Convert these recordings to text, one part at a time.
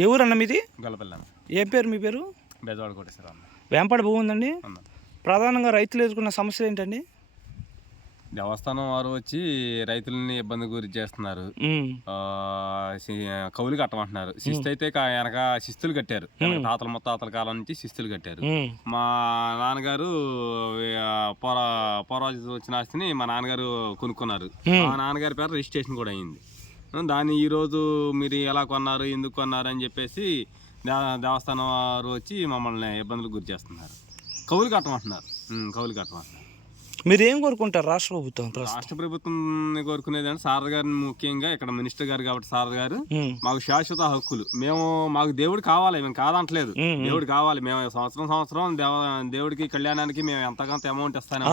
ఏ ఊరు అన్న మీది? గొల్లపల్లి. ఏం పేరు మీ పేరు? బెజవాడ కోటేశ్వర అన్న. వేంపాడు భూమి ఉందండి. ప్రధానంగా రైతులు ఎదుర్కొన్న సమస్యలు ఏంటండి? దేవస్థానం వారు వచ్చి రైతులని ఇబ్బంది గురి చేస్తున్నారు. కౌలు కట్టమంటున్నారు. శిస్తు అయితే వెనక శిస్తులు కట్టారు. తాతల ముత్తాతల కాలం నుంచి శిస్తులు కట్టారు. మా నాన్నగారు పోరాజు వచ్చిన ఆస్తిని మా నాన్నగారు కొనుక్కున్నారు. మా నాన్నగారి పేరు రిజిస్ట్రేషన్ కూడా అయింది. దాన్ని ఈరోజు మీరు ఎలా కొన్నారు, ఎందుకు కొన్నారు అని చెప్పేసి దేవస్థానం వారు వచ్చి మమ్మల్ని ఇబ్బందులకు గురి చేస్తున్నారు. కౌలు కట్టమంటున్నారు. కౌలు కట్టమంటున్నారు. మీరు ఏం కోరుకుంటారు రాష్ట్ర ప్రభుత్వం? రాష్ట్ర ప్రభుత్వం కోరుకునేది అంటే సార్ గారిని, ముఖ్యంగా ఇక్కడ మినిస్టర్ గారు కాబట్టి సార్ గారు మాకు శాశ్వత హక్కులు, మాకు దేవుడు కావాలి, మేము కాదంటలేదు, దేవుడు కావాలి. మేము సంవత్సరం దేవుడికి కళ్యాణానికి మేము ఎంతకంత అమౌంట్ ఇస్తానే,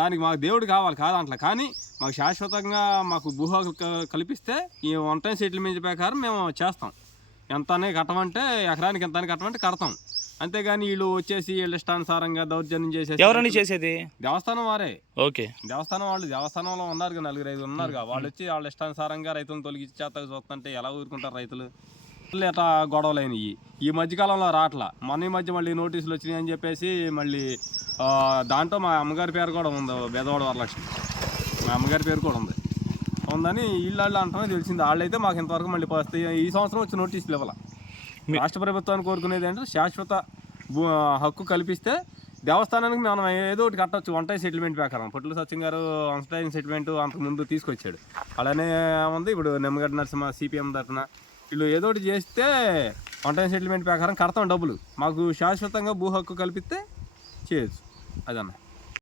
దానికి మాకు దేవుడు కావాలి కాదంటలే. కానీ మాకు శాశ్వతంగా మాకు భూ హక్కులు కల్పిస్తే ఈ వన్ టైం సెటిల్మెంట్ ప్రకారం మేము చేస్తాం. ఎంతనే కట్టమంటే, ఎకరానికి ఎంతని కట్టమంటే కడతాం. అంతేగాని వీళ్ళు వచ్చేసి వీళ్ళ ఇష్టానుసారంగా దౌర్జన్యం చేసేసి. ఎవరని చేసేది? దేవస్థానం వారే. ఓకే, దేవస్థానం వాళ్ళు, దేవస్థానంలో ఉన్నారు, 4-5 ఉన్నారు. వాళ్ళు వచ్చి వాళ్ళ ఇష్టానుసారంగా రైతులను తొలగించి చేత చూస్తుంటే ఎలా ఊరుకుంటారు రైతులు? ఎట్లా గొడవలైనవి ఈ మధ్యకాలంలో రావట్లా. ఈ మధ్య మళ్ళీ నోటీసులు వచ్చినాయి అని చెప్పేసి మళ్ళీ దాంట్లో మా అమ్మగారి పేరు కూడా ఉంది, బెదవాడ వరలక్ష్మి. మా అమ్మగారి పేరు కూడా ఉందని వీళ్ళు అంటమే తెలిసింది. వాళ్ళైతే మాకు ఇంతవరకు మళ్ళీ ఈ సంవత్సరం వచ్చి నోటీసులు ఇవ్వాలి. రాష్ట్ర ప్రభుత్వాన్ని కోరుకునేది అంటే శాశ్వత హక్కు కల్పిస్తే దేవస్థానానికి మనం ఏదో ఒకటి కట్టవచ్చు. వన్ టైం సెటిల్మెంట్ ప్రకారం పొట్ల సత్యం గారు వన్ టైం సెటిల్మెంట్ అంతకుముందు తీసుకొచ్చాడు. అలానే ఉంది ఇప్పుడు నిమ్మగడ్డ నరసింహ సిపిఎం తరఫున వీళ్ళు ఏదో ఒకటి చేస్తే వన్ టైం సెటిల్మెంట్ ప్రకారం కడతాం డబ్బులు. మాకు శాశ్వతంగా భూ హక్కు కల్పిస్తే చేయొచ్చు. అదన్న.